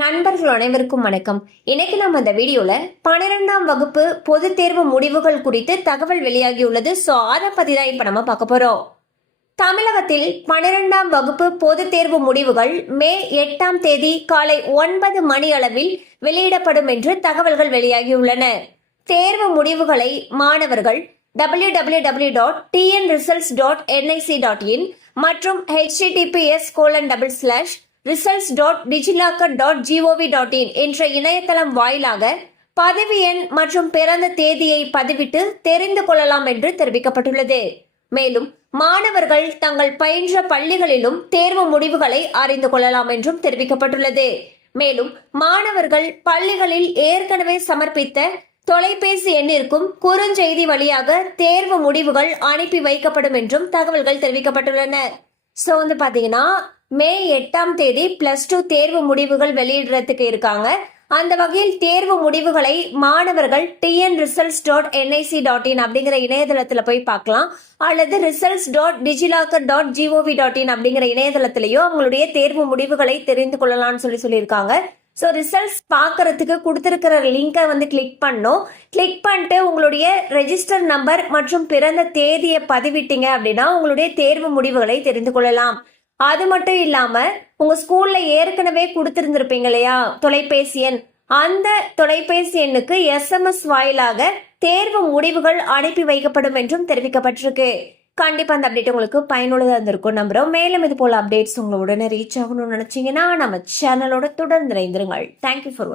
நண்பர்கள் அனைவருக்கும் வணக்கம். இன்னைக்கு நம்ம இந்த வீடியோல 12ஆம் வகுப்பு பொது தேர்வு முடிவுகள் குறித்து தகவல் வெளியாகியுள்ளது. சோ அதை பத்தி தான் இப்ப நம்ம பார்க்க போறோம். தமிழகத்தில் 12ஆம் வகுப்பு பொது தேர்வு முடிவுகள் மே 8ஆம் தேதி காலை 9 மணி அளவில் வெளியிடப்படும் என்று தகவல்கள் வெளியாகியுள்ளன. தேர்வு முடிவுகளை மாணவர்கள் www.tnresults.nic.in மற்றும் https://results.digilocker.gov.in என்ற இணையதளம் வாயிலாக பதிவு எண் மற்றும் பிறந்த தேதியை பதிவிட்டு தெரிந்து கொள்ளலாம் என்று தெரிவிக்கப்பட்டுள்ளது. மேலும் மாணவர்கள் தங்கள் பயின்ற பள்ளிகளிலும் தேர்வு முடிவுகளை அறிந்து கொள்ளலாம் என்றும் தெரிவிக்கப்பட்டுள்ளது. மேலும் மாணவர்கள் பள்ளிகளில் ஏற்கனவே சமர்ப்பித்த தொலைபேசி எண்ணிற்கும் குறுஞ்செய்தி வழியாக தேர்வு முடிவுகள் அனுப்பி வைக்கப்படும் என்றும் தகவல்கள் தெரிவிக்கப்பட்டுள்ளன. ஸோ பாத்தீங்கன்னா மே 8ஆம் தேதி +2 தேர்வு முடிவுகள் வெளியிடுறதுக்கு இருக்காங்க. அந்த வகையில் தேர்வு முடிவுகளை மாணவர்கள் tnresults.nic.in அப்படிங்கிற இணையதளத்துல போய் பார்க்கலாம், அல்லது results.digilocker.gov.in அப்படிங்கிற இணையதளத்திலேயோ அவங்களுடைய தேர்வு முடிவுகளை தெரிந்து கொள்ளலாம்னு சொல்லியிருக்காங்க. ஸோ ரிசல்ட்ஸ் பார்க்கறதுக்கு கொடுத்துருக்கிற லிங்கை கிளிக் பண்ணோம். கிளிக் பண்ணிட்டு உங்களுடைய ரெஜிஸ்டர் நம்பர் மற்றும் பிறந்த தேதியை பதிவிட்டீங்க அப்படின்னா உங்களுடைய தேர்வு முடிவுகளை தெரிந்து கொள்ளலாம். அது மட்டும் இல்லாம உங்க ஸ்கூல்ல ஏற்கனவே கொடுத்திருந்திருப்பீங்க இல்லையா தொலைபேசி எண், அந்த தொலைபேசி எண்ணுக்கு SMS வாயிலாக தேர்வு முடிவுகள் அனுப்பி வைக்கப்படும் என்றும் தெரிவிக்கப்பட்டிருக்கு. கண்டிப்பா அந்த அப்டேட் உங்களுக்கு பயனுள்ளதா இருந்திருக்கும் நம்புறோம். மேலும் இது போல அப்டேட்ஸ் உங்களை உடனே ரீச் ஆகணும்னு நினைச்சீங்கன்னா நம்ம சேனலோட தொடர்ந்து இணைந்திருங்கள். தேங்க்யூ ஃபார் வாட்சிங்.